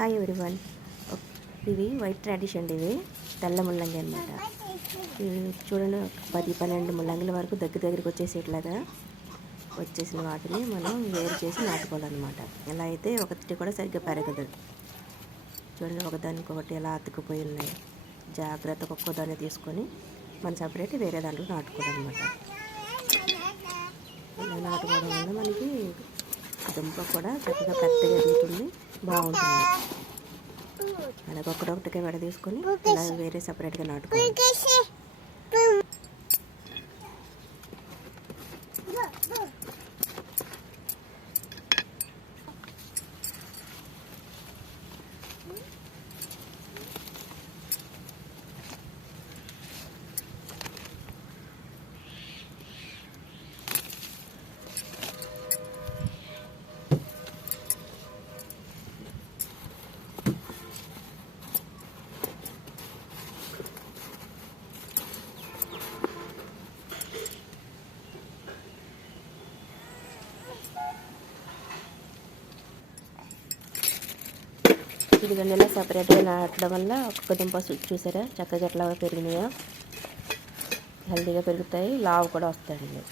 Hi everyone ఇవి white tradition ఇవి తెల్ల ముల్లంగి అనమాట ఇవి చూడండి పది పన్నెండు ముల్లంగిల వరకు దగ్గర దగ్గరికి వచ్చేసేట్లాగా వచ్చేసిన వాటిని మనం వేరు చేసి నాటుకోవాలన్నమాట. ఎలా అయితే ఒకటి కూడా సరిగ్గా పెరగదు. చూడండి ఒకదానికొకటి ఎలా అతుకుపోయి ఉన్నాయి. జాగ్రత్తగా ఒక్కోదాన్ని తీసుకొని మనం సపరేట్ వేరే దాంట్లో నాటుకోవాలన్నమాట ఇలా నాటుకోవడం వల్ల మనకి దుంప కూడా చక్కగా పెద్దగా ఉంటుంది బాగుంటుంది. అలాగే ఒకటొకటిగా విడ తీసుకొని ఇలా వేరే సపరేట్గా నాటుకోవాలి. ఇదిగోండి ఇలా సపరేట్గా నాటడం వల్ల ఒక్కొక్క దుంప చూసారా? చక్కగా ఎట్లా పెరిగినాయో. హెల్తీగా పెరుగుతాయి. లావు కూడా వస్తాయండి